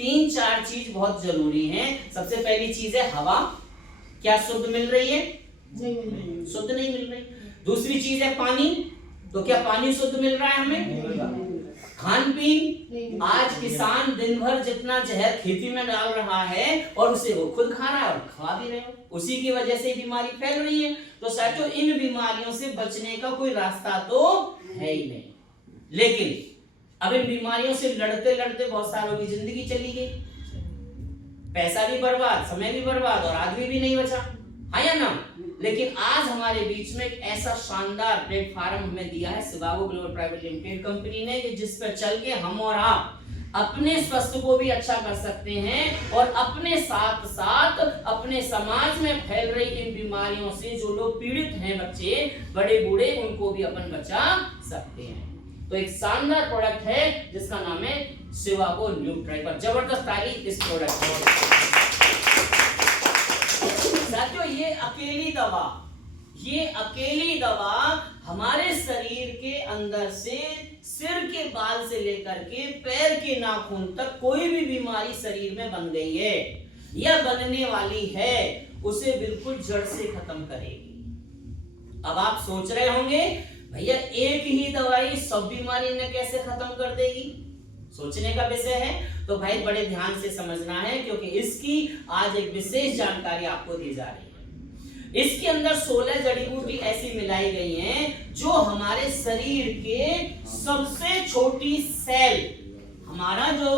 तीन चार चीज बहुत जरूरी हैं। सबसे पहली चीज है हवा, क्या शुद्ध मिल रही है? नहीं, शुद्ध नहीं मिल रही। दूसरी चीज है पानी, तो क्या पानी शुद्ध मिल रहा है हमें? खान पीन, आज किसान दिन भर जितना जहर खेती में डाल रहा है और उसे वो खुद खा रहा है और खा भी रहे हो, उसी की वजह से बीमारी फैल रही है। तो साथियों इन बीमारियों से बचने का कोई रास्ता तो है ही नहीं, लेकिन अब इन बीमारियों से लड़ते लड़ते बहुत सालों की जिंदगी चली गई, पैसा भी बर्बाद, समय भी बर्बाद और आदमी भी नहीं बचा, है या ना? लेकिन आज हमारे बीच में एक ऐसा शानदार प्लेटफॉर्म हमें दिया है शिवागो ग्लोबल प्राइवेट लिमिटेड कंपनी ने, कि जिस पर चल के हम और आप अपने स्वास्थ्य को भी अच्छा कर सकते हैं और अपने साथ साथ अपने समाज में फैल रही इन बीमारियों से जो लोग पीड़ित हैं, बच्चे बड़े बूढ़े, उनको भी अपन बचा सकते हैं। तो एक शानदार प्रोडक्ट है जिसका नाम है शिवागो न्यूट्राइपर। जबरदस्त तारीफ इस प्रोडक्ट को। साथियों ये अकेली दवा हमारे शरीर के अंदर से सिर के बाल से लेकर के पैर के नाखून तक कोई भी बीमारी शरीर में बन गई है या बनने वाली है, उसे बिल्कुल जड़ से खत्म करेगी। अब आप सोच रहे होंगे भैया एक ही दवाई सब बीमारी ने कैसे खत्म कर देगी? सोचने का विषय है। तो भाई बड़े ध्यान से समझना है, क्योंकि इसकी आज एक विशेष जानकारी आपको दी जा रही है। इसके अंदर 16 जड़ी बूटी ऐसी मिलाई गई हैं जो हमारे शरीर के सबसे छोटी सेल, हमारा जो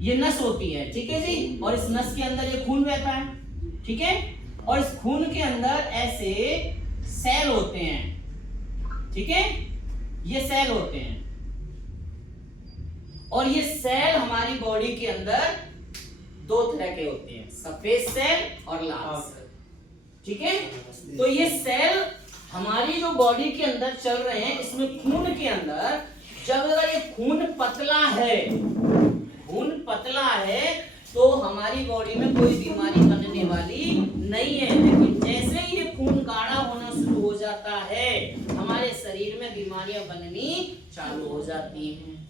ये नस होती है, ठीक है जी, और इस नस के अंदर ये खून बहता है, ठीक है, और इस खून के अंदर ऐसे सेल होते हैं, ठीक है, ये सेल होते हैं, और ये सेल हमारी बॉडी के अंदर दो तरह के होते हैं, सफेद सेल और लाल सेल, ठीक है। तो ये सेल हमारी जो बॉडी के अंदर चल रहे हैं, इसमें खून के अंदर जब अगर ये खून पतला है तो हमारी बॉडी में कोई बीमारी बनने वाली नहीं है, लेकिन जैसे ही ये खून गाढ़ा होना शुरू हो जाता है हमारे शरीर में बीमारियां बननी चालू हो जाती हैं।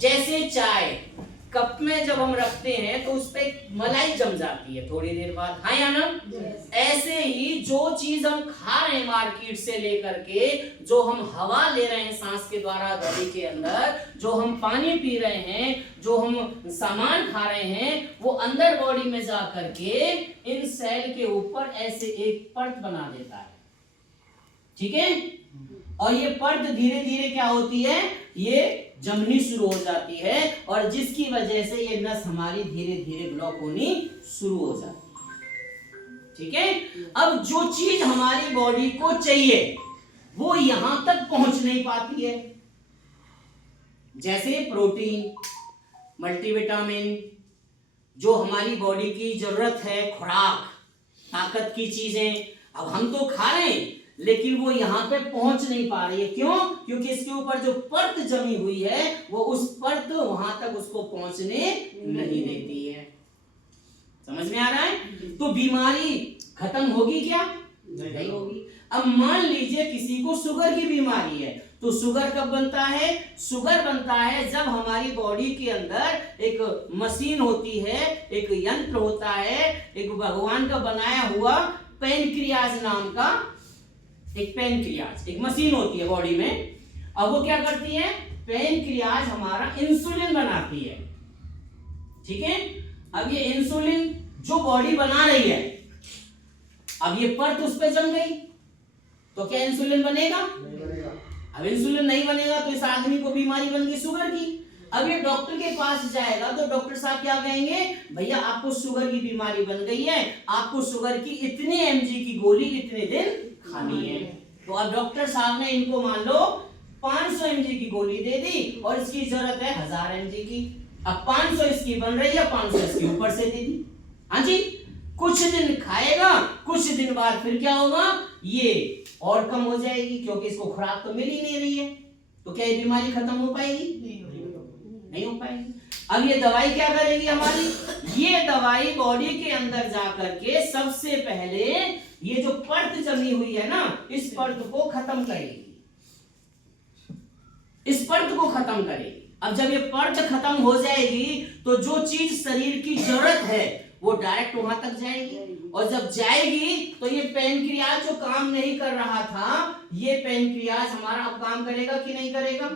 जैसे चाय कप में जब हम रखते हैं तो उस पे मलाई जम जाती है थोड़ी देर बाद, हाँ या ना? ऐसे ही जो चीज हम खा रहे हैं मार्केट से लेकर के, जो हम हवा ले रहे हैं सांस के द्वारा बॉडी के अंदर, जो हम पानी पी रहे हैं, जो हम सामान खा रहे हैं, वो अंदर बॉडी में जा करके इन सेल के ऊपर ऐसे एक परत बना देता है, ठीक है। और ये परत धीरे धीरे क्या होती है, ये जमनी शुरू हो जाती है, और जिसकी वजह से ये नस हमारी धीरे धीरे ब्लॉक होनी शुरू हो जाती है, ठीक है। अब जो चीज हमारी बॉडी को चाहिए वो यहां तक पहुंच नहीं पाती है, जैसे प्रोटीन, मल्टीविटामिन, जो हमारी बॉडी की जरूरत है, खुराक, ताकत की चीजें, अब हम तो खा रहे हैं लेकिन वो यहाँ पे पहुंच नहीं पा रही है। क्यों? क्योंकि इसके ऊपर जो परत जमी हुई है वो उस परत वहां तक उसको पहुंचने नहीं देती है। समझ में आ रहा है? तो बीमारी खत्म होगी क्या? नहीं होगी। अब मान लीजिए किसी को शुगर की बीमारी है, तो शुगर कब बनता है? शुगर बनता है जब हमारी बॉडी के अंदर एक मशीन होती है, एक यंत्र होता है, एक भगवान का बनाया हुआ पैनक्रियाज नाम का एक मशीन होती है बॉडी में। अब वो क्या करती है? पैनक्रियाज हमारा इंसुलिन बनाती है, ठीक है। अब ये इंसुलिन जो बॉडी बना रही है, अब ये परत उस पे जम गई तो क्या इंसुलिन बनेगा? नहीं बनेगा। अब इंसुलिन नहीं बनेगा तो इस आदमी को बीमारी बन गई शुगर की। अब ये डॉक्टर के पास जाएगा तो डॉक्टर साहब क्या कहेंगे? भैया आपको शुगर की बीमारी बन गई है, आपको शुगर की इतने mg की गोली इतने दिन खानी है। तो अब डॉक्टर साहब ने इनको मान लो 500 mg की गोली दे दी और इसकी जरूरत है 1000 mg की। अब 500 इसकी बन रही है, 500 इसके ऊपर से दे दी। हाँ जी, कुछ दिन खाएगा, कुछ दिन बाद फिर क्या होगा? ये और कम हो जाएगी, क्योंकि इसको खुराक तो मिल ही नहीं रही है। तो क्या ये बीमारी खत्म हो पाएगी? नहीं हो पाएगी। अब ये दवाई क्या करेगी हमारी? ये दवाई बॉडी के अंदर जाकर के सबसे पहले ये जो परत जमी हुई है ना, इस परत को खत्म करेगी, इस परत को खत्म करेगी। अब जब ये परत खत्म हो जाएगी तो जो चीज शरीर की जरूरत है वो डायरेक्ट वहां तक जाएगी, और जब जाएगी तो ये पैनक्रियाज जो काम नहीं कर रहा था, ये पैनक्रियाज हमारा अब काम करेगा कि नहीं करेगा?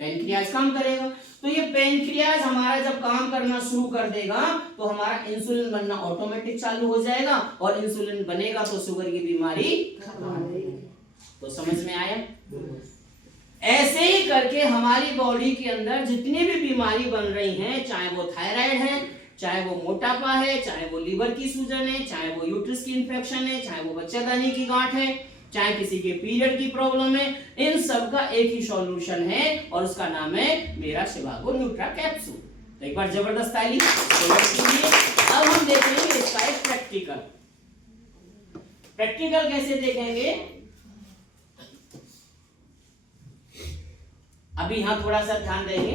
पैनक्रियाज काम करेगा। तो ये पैनक्रियाज हमारा जब काम करना शुरू कर देगा तो हमारा इंसुलिन बनना ऑटोमेटिक चालू हो जाएगा, और इंसुलिन बनेगा तो शुगर की बीमारी खत्म हो जाएगी। तो समझ में आया? ऐसे ही करके हमारी बॉडी के अंदर जितनी भी बीमारी बन रही हैं, चाहे वो थायराइड है, चाहे वो मोटापा है, चाहे वो लीवर की सूजन है, चाहे वो यूट्रस की इंफेक्शन है, चाहे वो बच्चेदानी की गांठ है, चाहे किसी के पीरियड की प्रॉब्लम है, इन सब का एक ही सॉल्यूशन है और उसका नाम है मेरा शिवागो न्यूट्रा कैप्सूल। तो एक बार जबरदस्त ताली। अब हम देखेंगे इसका एक प्रैक्टिकल। प्रैक्टिकल कैसे देखेंगे? अभी यहां थोड़ा सा ध्यान देंगे,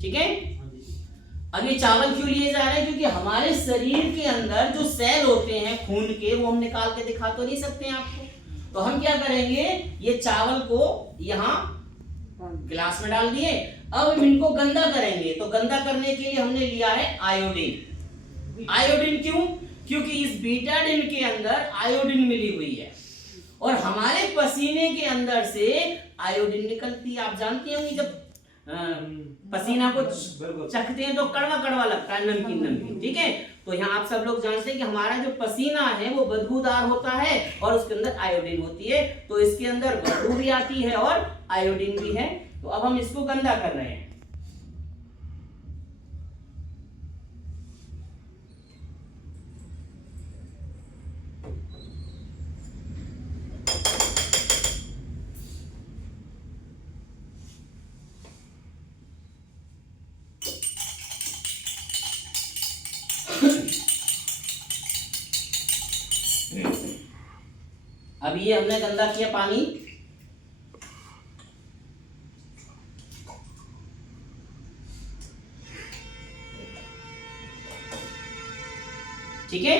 ठीक है? अब ये चावल क्यों लिए जा रहे हैं? क्योंकि हमारे शरीर के अंदर जो सेल होते हैं खून के, वो हम निकाल के दिखा तो नहीं सकते हैं आपको। तो हम क्या करेंगे, ये चावल को यहाँ गिलास में डाल दिए, अब हम इनको गंदा करेंगे। तो गंदा करने के लिए हमने लिया है आयोडीन। आयोडीन क्यों? क्योंकि इस बीटाडीन के अंदर आयोडीन मिली हुई है, और हमारे पसीने के अंदर से आयोडीन निकलती है। आप जानते होंगे जब पसीना को चखते हैं तो कड़वा कड़वा लगता है, नमकीन नमकीन, ठीक है? तो यहाँ आप सब लोग जानते हैं कि हमारा जो पसीना है वो बदबूदार होता है और उसके अंदर आयोडीन होती है। तो इसके अंदर बदबू भी आती है और आयोडीन भी है। तो अब हम इसको गंदा कर रहे हैं। अब ये हमने गंदा किया पानी, ठीक है?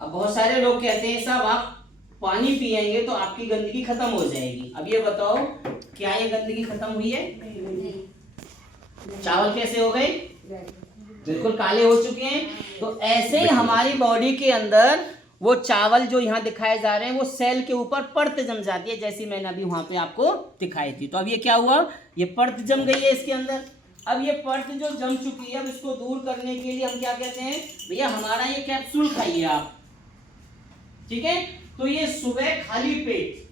अब बहुत सारे लोग कहते हैं साहब आप पानी पिएंगे तो आपकी गंदगी खत्म हो जाएगी। अब ये बताओ, क्या ये गंदगी खत्म हुई है? नहीं। चावल कैसे हो गए? बिल्कुल काले हो चुके हैं। तो ऐसे ही हमारी बॉडी के अंदर वो चावल जो यहाँ दिखाए जा रहे हैं वो सेल के ऊपर परत जम जाती है, जैसी मैंने अभी वहां पे आपको दिखाई थी। तो अब ये क्या हुआ, ये परत जम गई है इसके अंदर। अब ये परत जो जम चुकी है, अब इसको दूर करने के लिए हम क्या कहते हैं, भैया हमारा ये कैप्सूल खाइए आप, ठीक है? तो ये सुबह खाली पेट,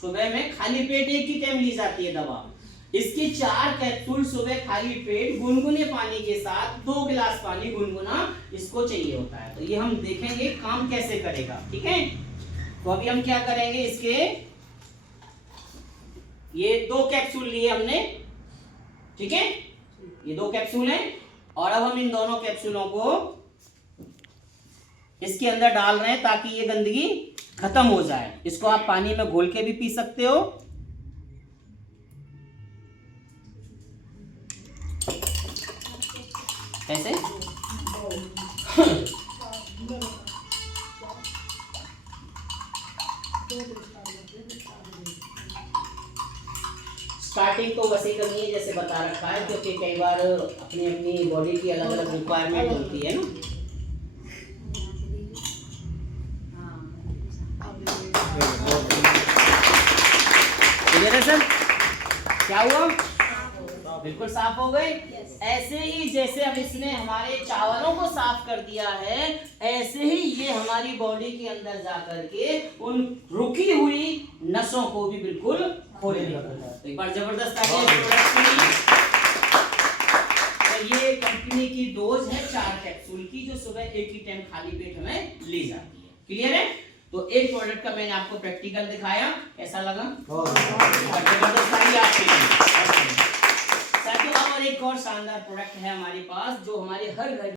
सुबह में खाली पेट एक ही टाइम ली जाती है दवा। इसकी 4 कैप्सूल सुबह खाली पेट गुनगुने पानी के साथ 2 गिलास पानी गुनगुना इसको चाहिए होता है। तो ये हम देखेंगे काम कैसे करेगा, ठीक है? तो अभी हम क्या करेंगे, इसके ये 2 कैप्सूल लिए हमने, ठीक है? ये 2 कैप्सूल हैं, और अब हम इन दोनों कैप्सूलों को इसके अंदर डाल रहे हैं ताकि ये गंदगी खत्म हो जाए। इसको आप पानी में घोल के भी पी सकते हो। कैसे? स्टार्टिंग तो वैसे ही करनी है जैसे बता रखा है, क्योंकि कई बार अपनी अपनी बॉडी की अलग अलग रिक्वायरमेंट होती है ना। सर क्या हुआ? बिल्कुल साफ हो गए। ऐसे ही जैसे अब इसने हमारे चावलों को साफ कर दिया है, ऐसे ही ये हमारी बॉडी के अंदर जाकर के उन रुकी हुई नसों को भी बिल्कुल खोल देगा। तो एक बार जबरदस्त आ गया। तो ये कंपनी की डोज है 4 कैप्सूल की, जो सुबह एक ही टाइम खाली पेट हमें ली जाती है। क्लियर है? तो एक प्रोडक्ट का मैंने आपको प्रैक्टिकल दिखाया, कैसा लगा? जबरदस्त आई आपके लिए। और एक और शानदार प्रोडक्ट है हमारे पास, जो हमारे हर घर